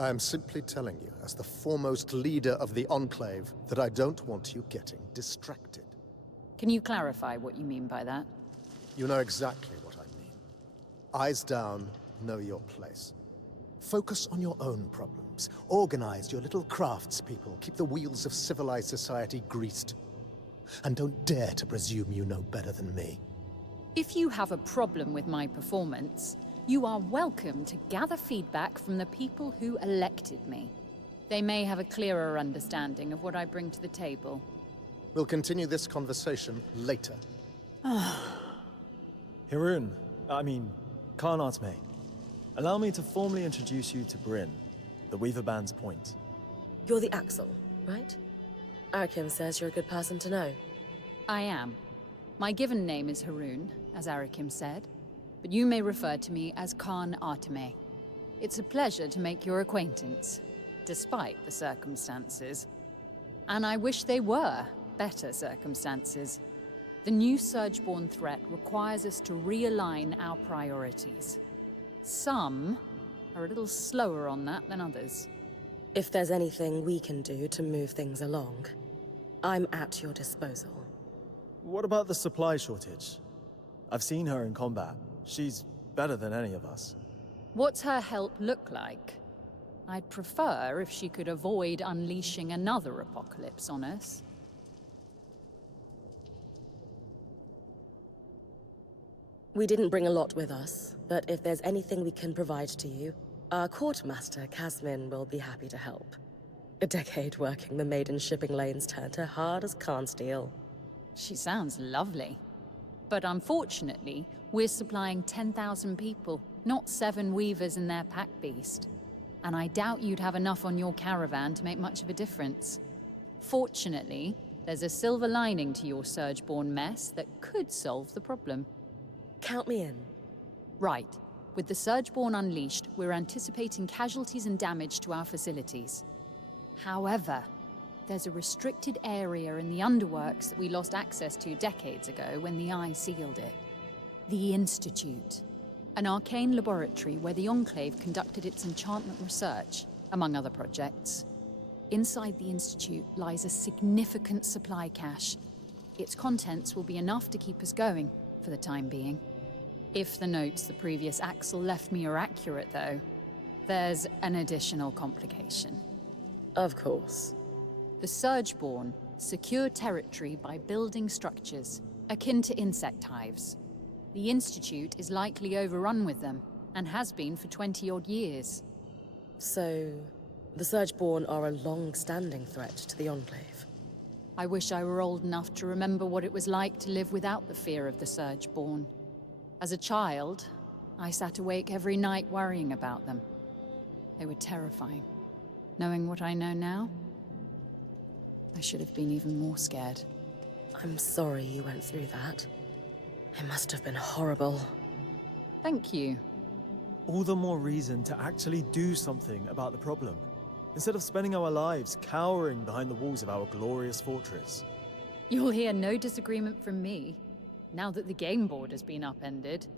I am simply telling you, as the foremost leader of the Enclave, that I don't want you getting distracted. Can you clarify what you mean by that? You know exactly what I mean. Eyes down, know your place. Focus on your own problems. Organize your little craftspeople. Keep the wheels of civilized society greased. And don't dare to presume you know better than me. If you have a problem with my performance, you are welcome to gather feedback from the people who elected me. They may have a clearer understanding of what I bring to the table. We'll continue this conversation later. Khan Artme. Allow me to formally introduce you to Bryn, the Weaver Band's point. You're the Axel, right? Arakim says you're a good person to know. I am. My given name is Haroon, as Arakim said, but you may refer to me as Khan Artme. It's a pleasure to make your acquaintance, despite the circumstances. And I wish they were better circumstances. The new Surgeborn threat requires us to realign our priorities. Some are a little slower on that than others. If there's anything we can do to move things along, I'm at your disposal. What about the supply shortage? I've seen her in combat. She's better than any of us. What's her help look like? I'd prefer if she could avoid unleashing another apocalypse on us. We didn't bring a lot with us, but if there's anything we can provide to you, our Courtmaster, Casmin, will be happy to help. A decade working the maiden shipping lanes turned her hard as Khan steel. She sounds lovely. But unfortunately, we're supplying 10,000 people, not 7 weavers and their pack beast. And I doubt you'd have enough on your caravan to make much of a difference. Fortunately, there's a silver lining to your Surgeborn mess that could solve the problem. Count me in. Right. With the Surgeborn unleashed, we're anticipating casualties and damage to our facilities. However, there's a restricted area in the underworks that we lost access to decades ago when the Eye sealed it. The Institute. An arcane laboratory where the Enclave conducted its enchantment research, among other projects. Inside the Institute lies a significant supply cache. Its contents will be enough to keep us going, for the time being. If the notes the previous Axel left me are accurate, though, there's an additional complication. Of course. The Surgeborn secure territory by building structures, akin to insect hives. The Institute is likely overrun with them, and has been for 20-odd years. So, the Surgeborn are a long-standing threat to the Enclave. I wish I were old enough to remember what it was like to live without the fear of the Surgeborn. As a child, I sat awake every night worrying about them. They were terrifying. Knowing what I know now, I should have been even more scared. I'm sorry you went through that. It must have been horrible. Thank you. All the more reason to actually do something about the problem, instead of spending our lives cowering behind the walls of our glorious fortress. You'll hear no disagreement from me, now that the game board has been upended.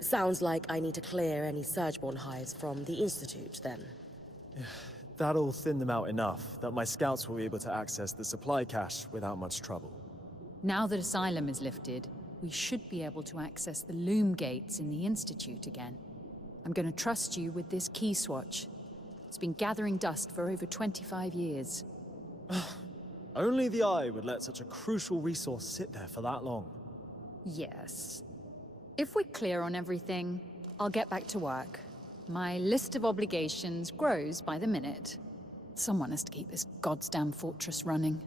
Sounds like I need to clear any Surgeborn hives from the Institute, then. That'll thin them out enough that my scouts will be able to access the supply cache without much trouble. Now that Asylum is lifted, we should be able to access the loom gates in the Institute again. I'm going to trust you with this key swatch. It's been gathering dust for over 25 years. Only the Eye would let such a crucial resource sit there for that long. Yes. If we're clear on everything, I'll get back to work. My list of obligations grows by the minute. Someone has to keep this goddamn fortress running.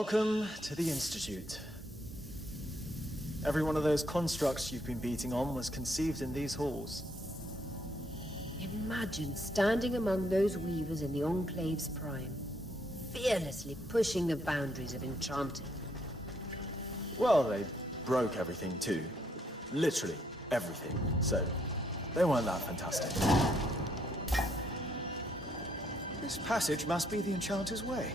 Welcome to the Institute. Every one of those constructs you've been beating on was conceived in these halls. Imagine standing among those weavers in the Enclave's prime, fearlessly pushing the boundaries of enchanting. Well, they broke everything too. Literally everything. So, they weren't that fantastic. This passage must be the Enchanter's Way.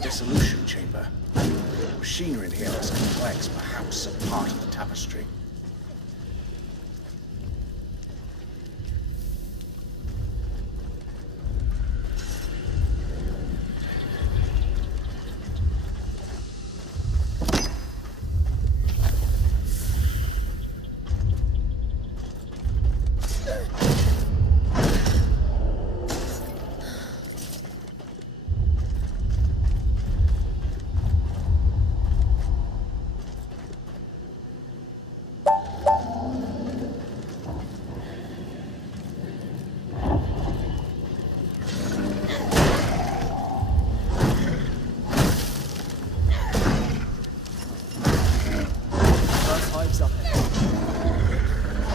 Dissolution chamber. Machinery in here is complex, perhaps a part of the tapestry.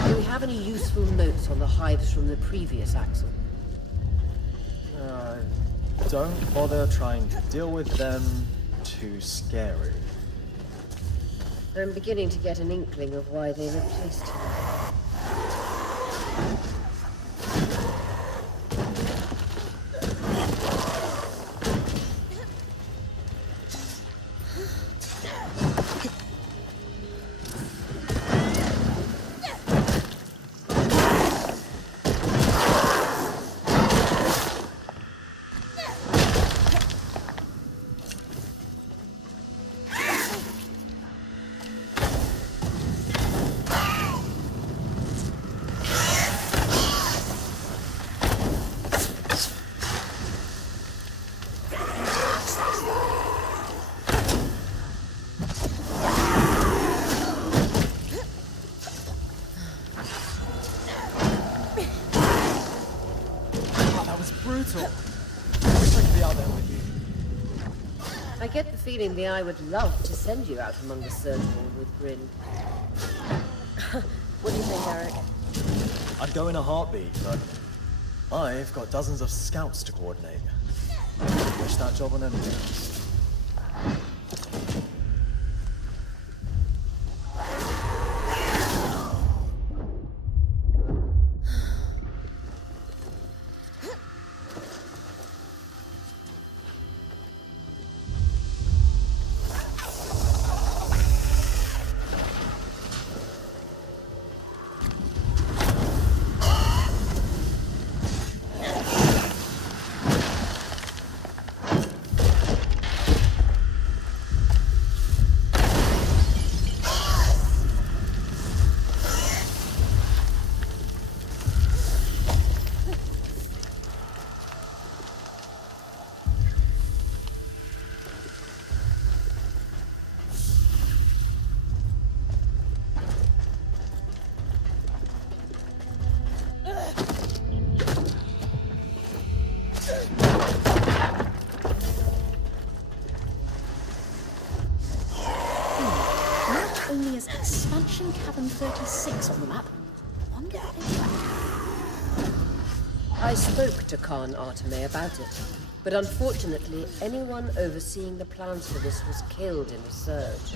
Do we have any useful notes on the hives from the previous Axel? Don't bother trying to deal with them. Too scary. I'm beginning to get an inkling of why they replaced him. Brutal. I wish I could be out there with you. I get the feeling the Eye would love to send you out among the surgeable with Grin. What do you think, Eric? I'd go in a heartbeat, but I've got dozens of scouts to coordinate. Wish that job on anything else. only as Expansion Cavern 36 on the map. Wonder if they were... I spoke to Khan Arteme about it, but unfortunately, anyone overseeing the plans for this was killed in the surge.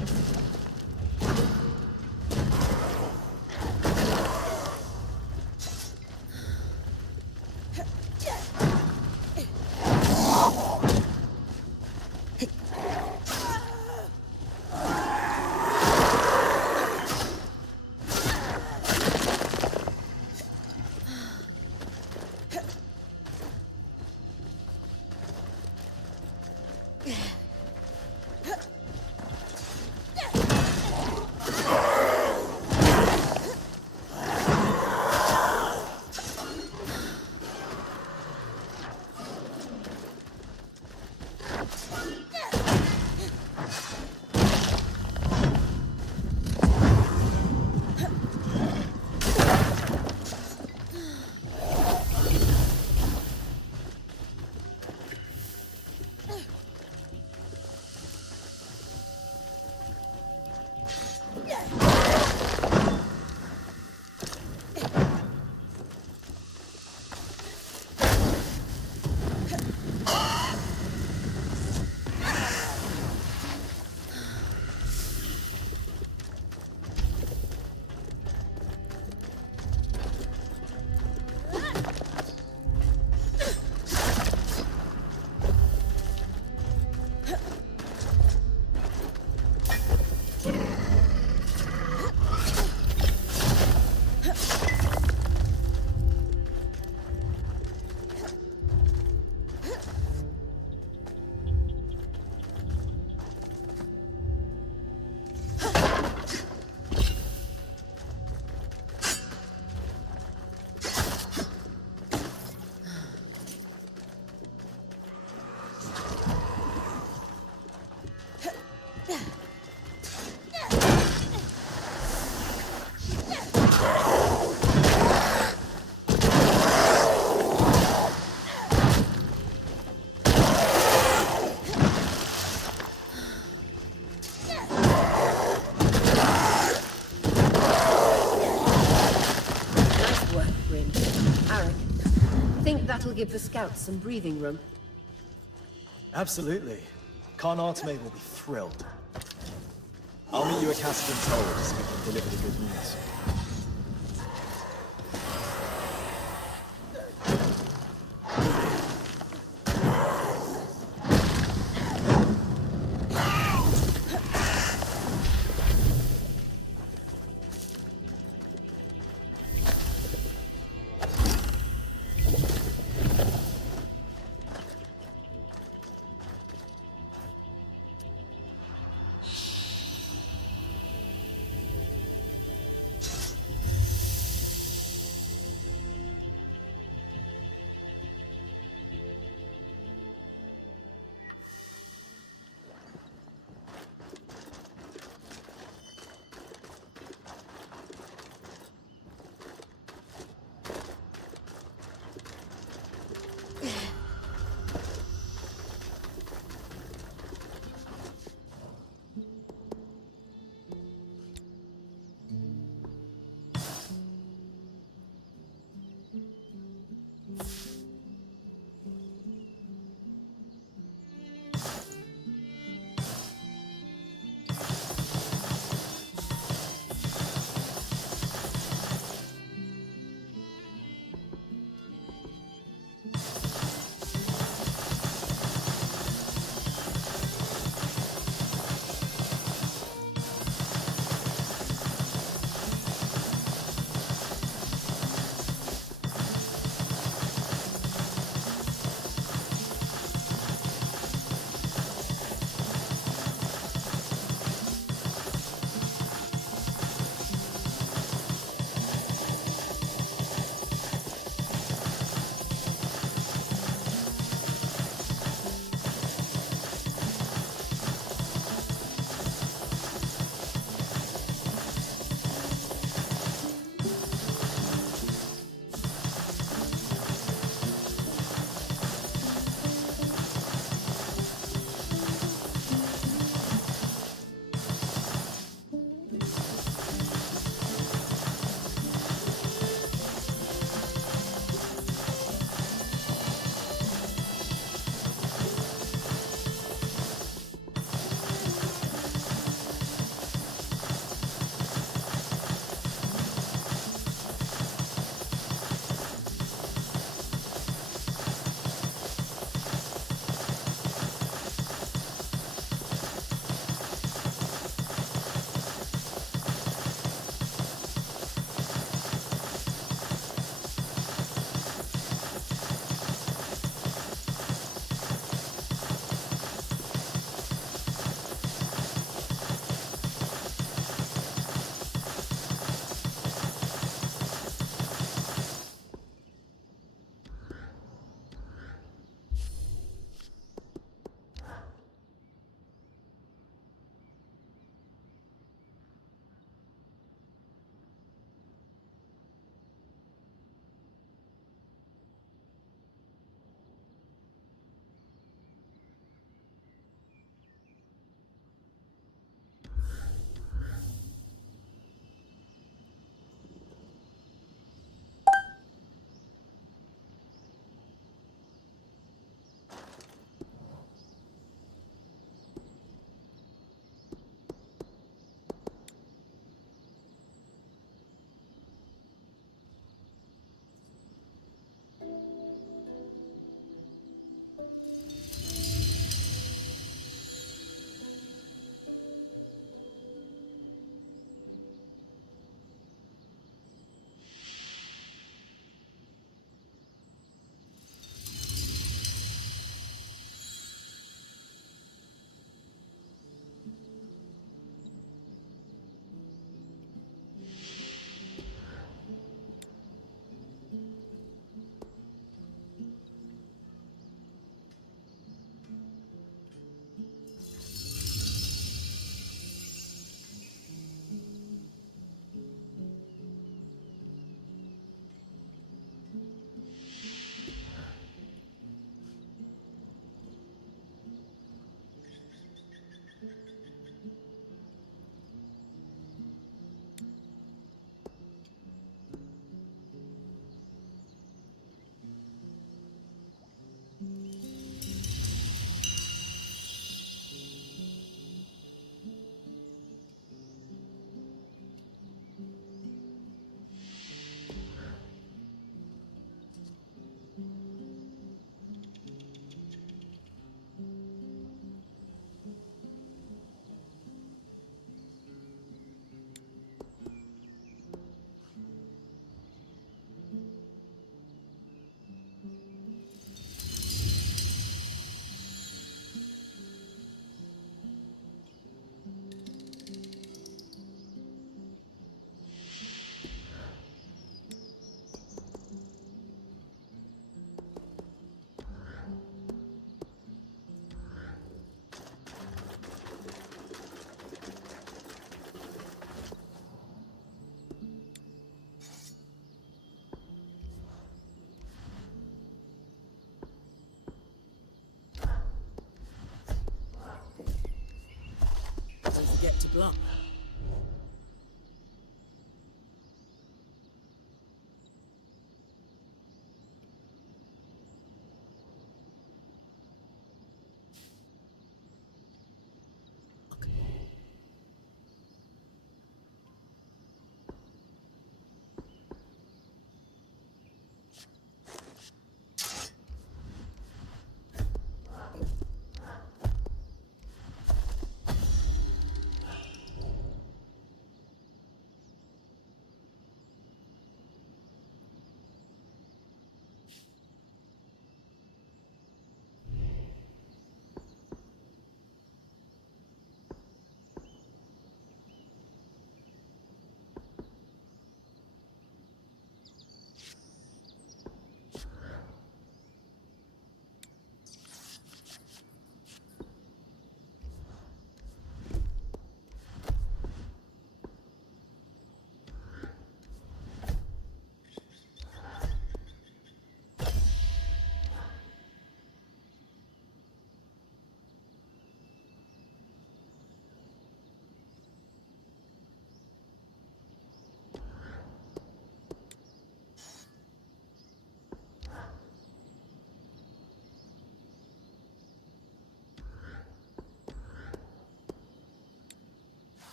That'll give the scouts some breathing room. Absolutely. Khan Arteme will be thrilled. I'll meet you at Caspian Toll so we can deliver the good news. Don't forget to plumb.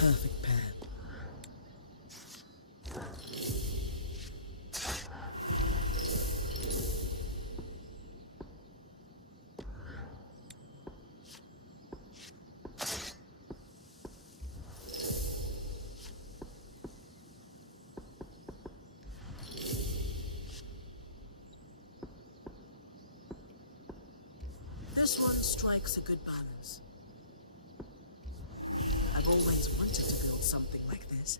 Perfect pair. This one strikes a good balance. I've always wanted to build something like this.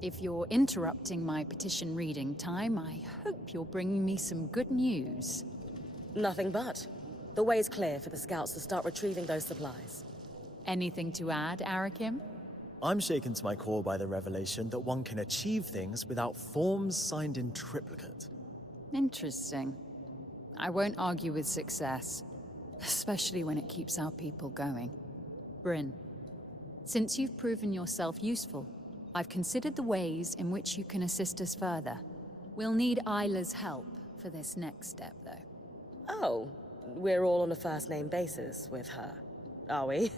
If you're interrupting my petition reading time, I hope you're bringing me some good news. Nothing but. The way's clear for the scouts to start retrieving those supplies. Anything to add, Arakim? I'm shaken to my core by the revelation that one can achieve things without forms signed in triplicate. Interesting. I won't argue with success, especially when it keeps our people going. Bryn, since you've proven yourself useful, I've considered the ways in which you can assist us further. We'll need Isla's help for this next step, though. Oh, we're all on a first-name basis with her, are we?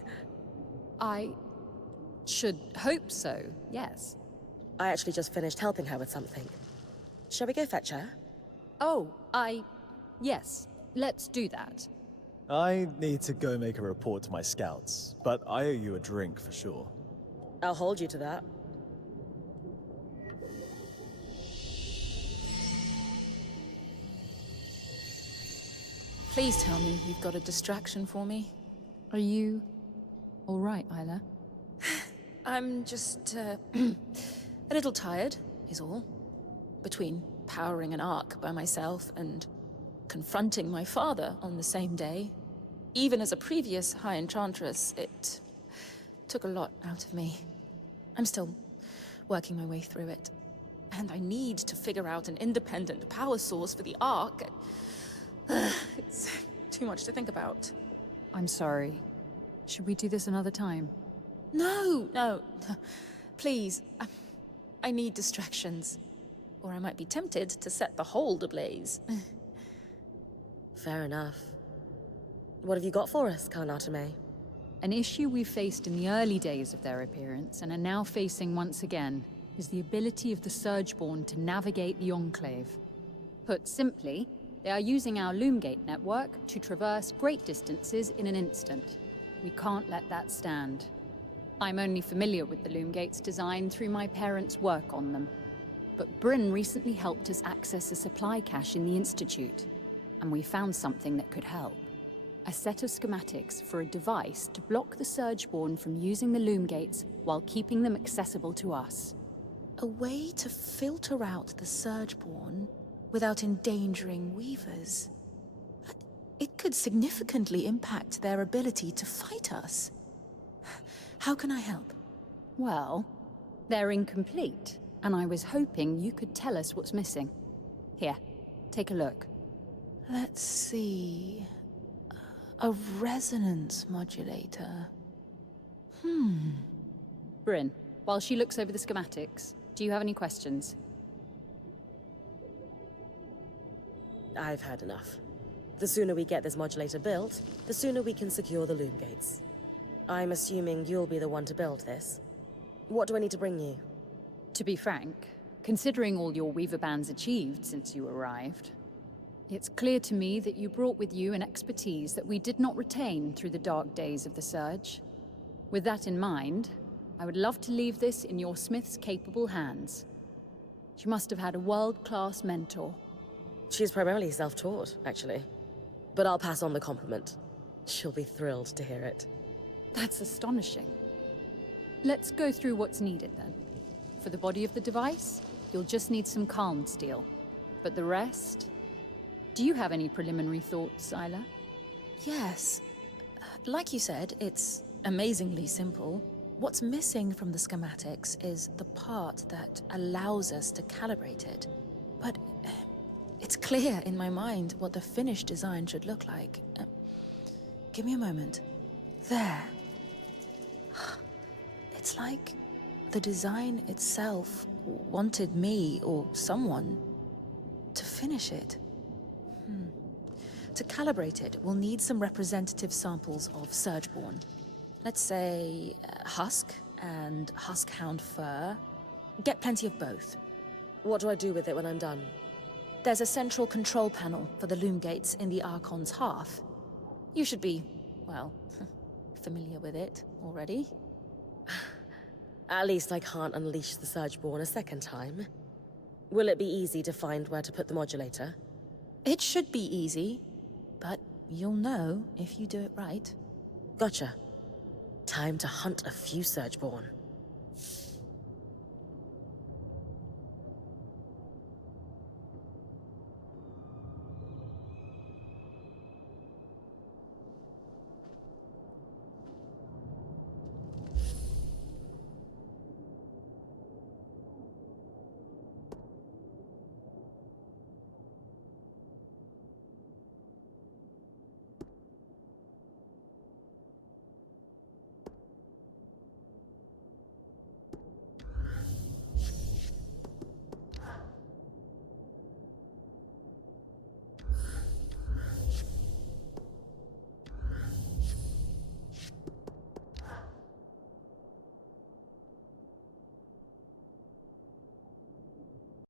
I should hope so, yes. I actually just finished helping her with something. Shall we go fetch her? Oh, yes, let's do that. I need to go make a report to my scouts, but I owe you a drink for sure. I'll hold you to that. Please tell me you've got a distraction for me. Are you all right, Isla? I'm just, a little tired, is all. Between powering an ark by myself and confronting my father on the same day, even as a previous High Enchantress, it took a lot out of me. I'm still working my way through it. And I need to figure out an independent power source for the ark. It's too much to think about. I'm sorry. Should we do this another time? No. Please. I need distractions. Or I might be tempted to set the hold ablaze. Fair enough. What have you got for us, Khan Arteme? An issue we faced in the early days of their appearance and are now facing once again is the ability of the Surgeborn to navigate the Enclave. Put simply, they are using our Loomgate network to traverse great distances in an instant. We can't let that stand. I'm only familiar with the Loomgate's design through my parents' work on them. But Bryn recently helped us access a supply cache in the Institute, and we found something that could help. A set of schematics for a device to block the Surgeborn from using the Loomgates while keeping them accessible to us. A way to filter out the Surgeborn without endangering Weavers. It could significantly impact their ability to fight us. How can I help? Well, they're incomplete, and I was hoping you could tell us what's missing. Here, take a look. Let's see... A resonance modulator. Bryn, while she looks over the schematics, do you have any questions? I've had enough. The sooner we get this modulator built, the sooner we can secure the loom gates. I'm assuming you'll be the one to build this. What do I need to bring you? To be frank, considering all your Weaver bands achieved since you arrived, it's clear to me that you brought with you an expertise that we did not retain through the dark days of the Surge. With that in mind, I would love to leave this in your Smith's capable hands. She must have had a world-class mentor. She's primarily self-taught, actually. But I'll pass on the compliment. She'll be thrilled to hear it. That's astonishing. Let's go through what's needed then. For the body of the device, you'll just need some calm steel. But the rest... Do you have any preliminary thoughts, Isla? Yes. Like you said, it's amazingly simple. What's missing from the schematics is the part that allows us to calibrate it. But it's clear in my mind what the finished design should look like. Give me a moment. There. It's like the design itself wanted me or someone to finish it. To calibrate it, we'll need some representative samples of Surgeborn. Let's say husk and huskhound fur. Get plenty of both. What do I do with it when I'm done? There's a central control panel for the loom gates in the Archon's half. You should be, well, familiar with it already. At least I can't unleash the Surgeborn a second time. Will it be easy to find where to put the modulator? It should be easy, but you'll know if you do it right. Gotcha. Time to hunt a few Surgeborn.